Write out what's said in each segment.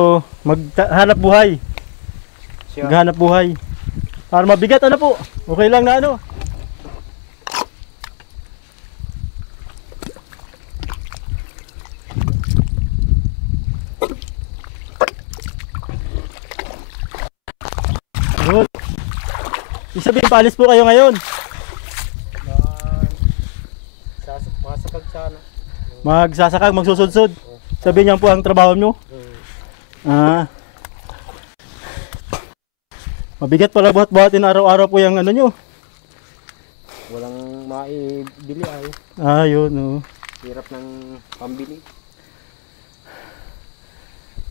So, maghanap buhay. Maghanap buhay. Para mabigat ano po. Okay lang na ano. Good. Isabihin, paalis po kayo ngayon. Masakag sana. Magsasakag, magsusudsud. Sabihin niyo po ang trabaho nyo. Mabigat pala buhat-buhatin araw-araw po yung ano nyo. Walang maibili ay. Yun oh. Hirap ng pambili.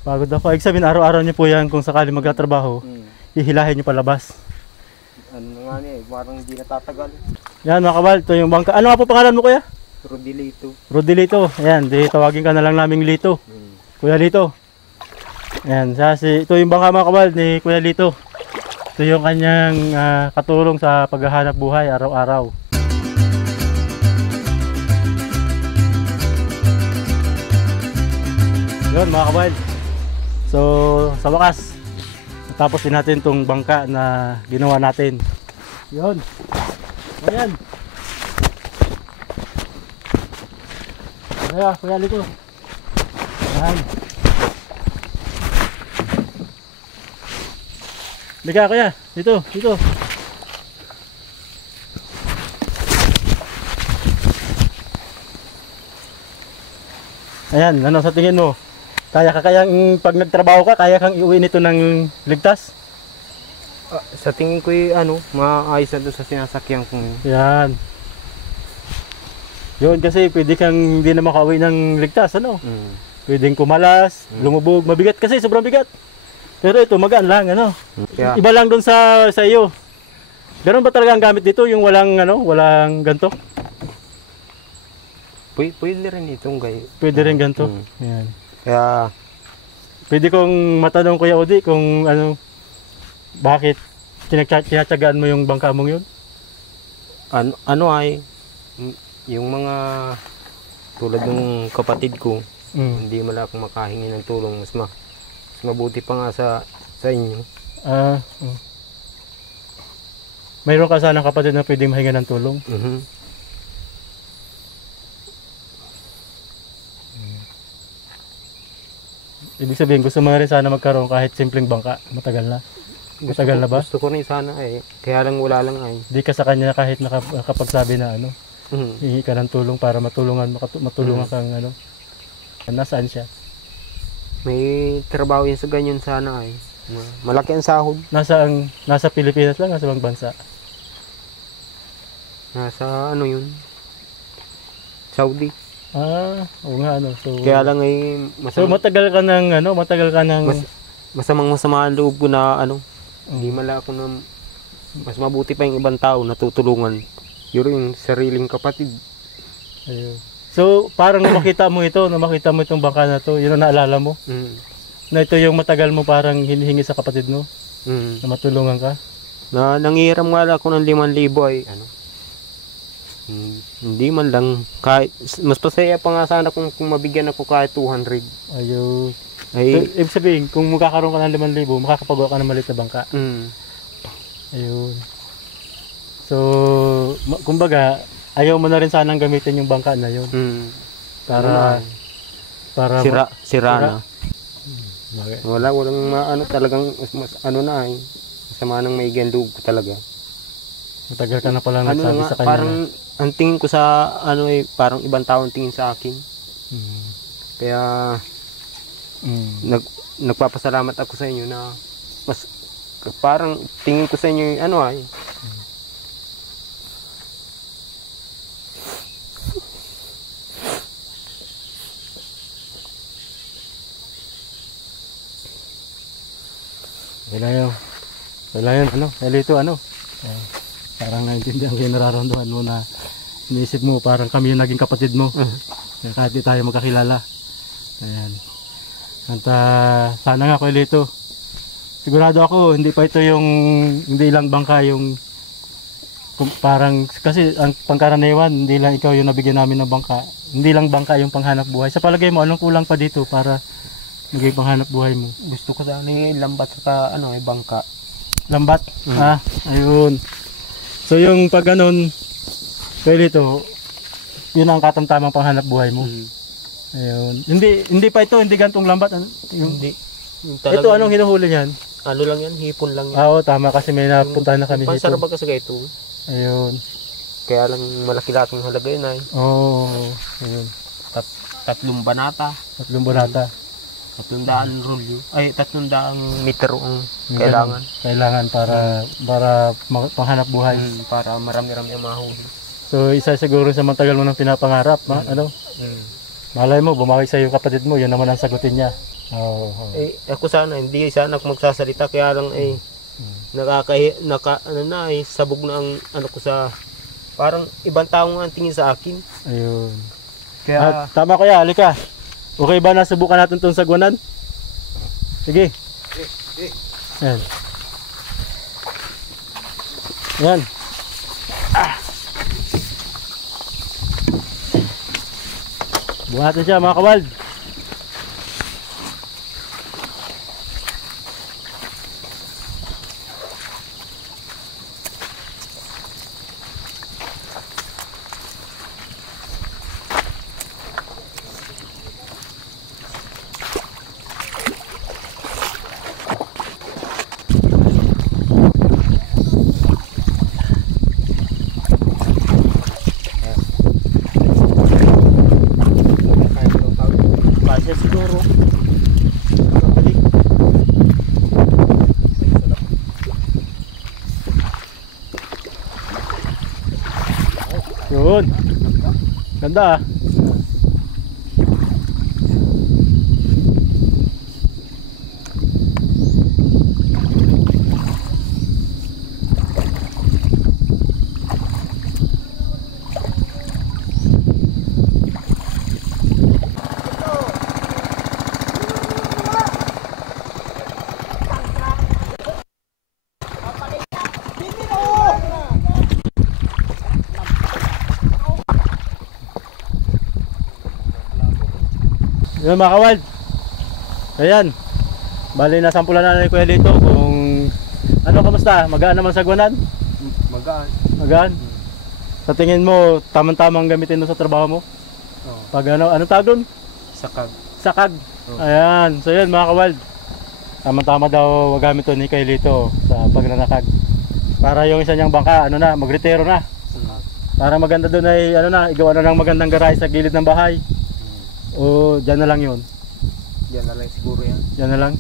Pagod ako. Ibig sabihin, araw-araw nyo po yan kung sakali magtatrabaho. Hihilahin nyo palabas. Ano nga niya parang hindi natatagal. Yan mga kabal, ito yung bangka. Ano nga po pangalan mo kuya? Rodilito. Rodilito. Ayan, di tawagin ka na lang naming Lito. Kuya Lito. Ayan, ito yung bangka mga kabal ni Kuya Lito. Ito yung kanyang katulong sa paghahanap buhay araw-araw. Yun mga kabal. So sa wakas, tapos din natin itong bangka na ginawa natin. Yun. Ayan. Ayan, Kuya Lito. Ayan. Liga kuya, dito. Ayan, ano sa tingin mo? Kayang pag nagtrabaho ka, kaya kang iuwi nito ng ligtas? Sa tingin ko maayos na doon sa sinasakyan ko. Yan. Yun kasi pwede kang hindi na makauwi ng ligtas, ano? Pwedeng kumalas, lumubog, mabigat kasi, sobrang bigat. Pero ito magaan lang, ano? Yeah. Iba lang doon sa iyo. Ganoon ba talaga ang gamit dito, yung walang ganto? Pwede rin itong gay. Pwede rin ganto. Yan. Kaya pwede kong matanong Kuya Odi kung bakit tinatyagaan mo yung bangka mong yun? Yung mga tulad ng kapatid ko, hindi man akong makahingi ng tulong, mas mabuti pa nga sa inyo. Mayroon ka sanang kapatid na pwedeng mahinga ng tulong? Ibig sabihin, gusto mo na rin sana magkaroon kahit simpleng bangka. Matagal na. Matagal na ba? Gusto ko rin sana kaya lang wala lang ay. Di ka sa kanya kahit nakapagsabi na hihingi ka ng tulong para matulungan kang nasaan siya? May trabaho yan sa ganyan sana ay. Malaki ang sahod. Nasa Pilipinas lang, nasa ibang bansa? Nasa yun? Saudi. Oo nga So kaya lang matagal ka ng masama ang loob ko na hindi mala ako na mas mabuti pa yung ibang tao na tutulungan. Yung sariling kapatid. Ayun. So parang makita mo itong bangka na to, yun ang naalala mo? Na ito yung matagal mo parang hinihingi sa kapatid mo? Na matulungan ka? Nangihiram nga ako ng 5,000 ay hindi man lang kahit mas pasaya pa nga sana kung mabigyan ako kahit 200. Ayun. So, ibig sabihin kung magkakaroon ka ng 5,000 makakapagawa ka ng maliit na bangka. Ayun. So kumbaga ayaw mo na rin sanang gamitin yung bangka na yun. Para sira na. Walang talagang masama nang maigyan loob ko talaga. Matagal ka na palang nagsabi sa kanya. Parang ang tingin ko sa parang ibang tao ang tingin sa akin. Kaya nagpapasalamat ako sa inyo na mas parang tingin ko sa inyo Wala yun, Lito, parang naintindihan ko yung nararamdaman mo na iniisip mo parang kami yung naging kapatid mo. Kahit di tayo magkakilala. Ayan. At sana nga Kuya Lito, sigurado ako hindi lang bangka yung parang kasi ang pangkaraniwan hindi lang ikaw yung nabigyan namin ng bangka, hindi lang bangka yung panghanap buhay. Sa palagay mo anong kulang pa dito para maging panghanap buhay mo? Gusto ko sana yung lambat sa bangka. Lambat? Ayun. So yung pag ganun, pwede ito, yun ang katamtamang panghanap buhay mo. Ayun. Hindi pa ito, hindi gantong lambat. Hindi. Ito anong hinuhuli niyan? Ano lang yan, hipon lang yan. Oo, tama kasi may napuntahan na kami dito. Pansarap kasi ito. Ayun. Kaya lang malaki laking halaga yun ay. Oo. Ayun. 3 banata. 3 banata. 300 rolyo. Ay, 300 metro ang kailangan. Kailangan para panghanap buhay. Para marami-rami ang mahuli. So, isa siguro sa matagal mo nang pinapangarap. Malay mo, bumawig sa iyo kapatid mo, yun naman ang sagutin niya. Ako sana, hindi sana ako magsasalita. Kaya lang sabog na ang ko sa, parang ibang tao nga ang tingin sa akin. Ayun. Kaya, tama kuya, halika. Okay ba nasubukan natin itong sagwanan? Sige. Yan. Yan. Buhatin siya mga kawald. Siguro yun, ganda ah. Yun mga kawald. Ayan. Bali nasampulan na ni Kuya Lito kung kamusta? Magaan naman sagwanan? Magaan? Sa tingin mo, tamang-tamang gamitin mo sa trabaho mo? Pag ano tawag doon? Sakag. Ayan. So yun mga kawald. Tama-tama daw gamit to ni Kuya Lito sa pagnanakag. Para yung isa niyang bangka, magretiro na. Para maganda doon ay, igawa na ng magandang garahe sa gilid ng bahay. O, dyan na lang yun. Dyan na lang siguro yan. Dyan na lang?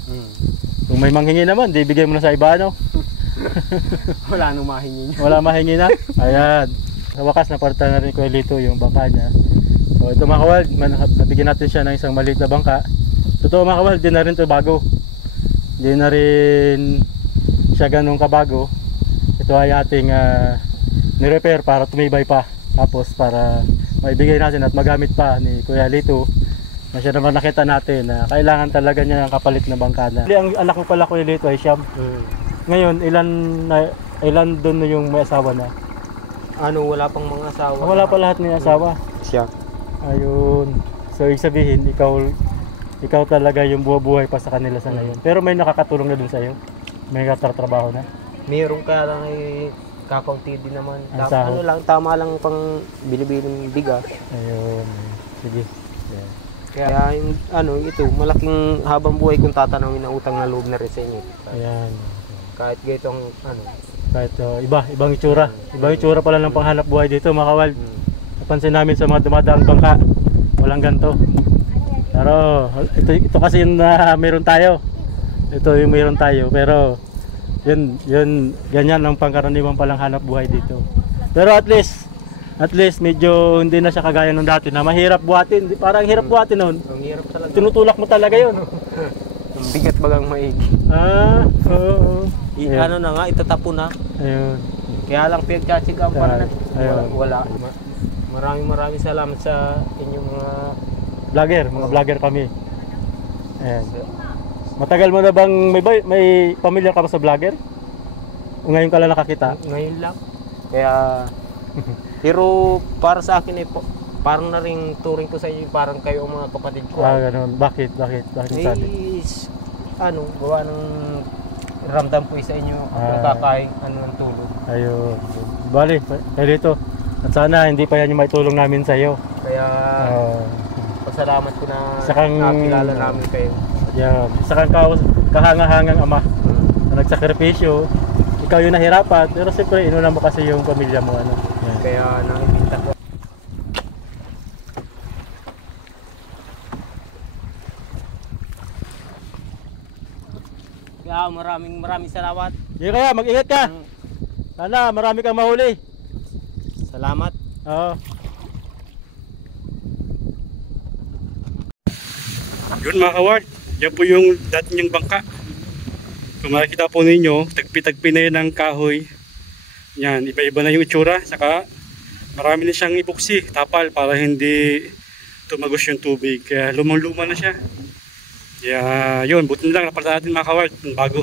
Kung may manghingi naman, di bigay mo na sa iba, Wala nang mahingi niya. Wala mahingi na? Ayan. Sa wakas, naparta na rin Kuya Lito yung bangka niya. So, ito mga kawald, nabigyan natin siya ng isang maliit na bangka. Totoo mga kawald, di na rin ito bago. Di na rin siya ganun kabago. Ito ay ating ni-repair para tumibay pa. Tapos para maibigay natin at magamit pa ni Kuya Lito na siya naman nakita natin na kailangan talaga niya ng kapalit na bangkana. Ang anak ko pala Kuya Lito ay siyam. Ngayon, ilan doon na yung may asawa na? Wala pang mga asawa. Wala pa lahat ng asawa? Siya. Ayun. So, ibig sabihin, ikaw talaga yung buhay pa sa kanila sa ngayon. Pero may nakakatulong na dun sa'yo? May nakatrabaho na? Mayroon kaya lang kakaunti din naman. Tama lang pang bili-biling bigas. Ayun. Sige. Yeah. Kaya yung ito, malaking habang buhay kung tatanungin na utang na loob na rin sa inyo. Ayan. Kahit gaytong kahit ibang itsura. Ibang itsura pala ng panghanap buhay dito mga kawal. Napansin namin sa mga dumadaang bangka, walang ganto. Pero ito kasi yung meron tayo. Ito yung meron tayo, pero yun ganyan ang pangkaraniwang palang hanap buhay dito. Pero at least medyo hindi na siya kagaya nung dati na mahirap buhatin. Parang hirap buhatin noon. Ang hirap talaga. Tinutulak mo talaga yun. Ang bigat bagang maigi. Oo. Na nga, itatapo na. Ayun. Kaya lang pinagtsatsagaan pa na. Ayun. Wala. Maraming salamat sa inyong mga vlogger kami. Ayan. Matagal mo na bang may pamilya ka pa sa vlogger? O ngayon ka lang nakakita? Ngayon lang. Kaya pero para sa akin parang na rin turing ko sa inyo, parang kayo ang mga kapatid ko. Ganun. Bakit sabi? Ano, gawa ng ramdam po sa inyo, nakakain, ng tulong. Ayun. Bali, kayo dito. At sana hindi pa yan yung maitulong namin sa iyo. Kaya, pasalamat ko na nakilala namin kayo. Yan. Isa kang kahanga-hangang ama na nagsakripisyo. Ikaw yung nahirapan, pero siyempre inuna mo kasi yung pamilya mo. Yan. Kaya nakikita ko. Kaya maraming salamat. Sige kaya, mag-ingat ka. Sana marami kang mahuli. Salamat. Oo. Yun mga kaward, yan po yung dati niyang bangka. Kung makikita po ninyo, tagpi-tagpi na yun ng kahoy. Yan, iba-iba na yung itsura. Saka marami na siyang ibuksi, tapal para hindi tumagos yung tubig. Kaya lumang-luma na siya. Kaya yun, buti na lang napalitan natin mga kaward, bago.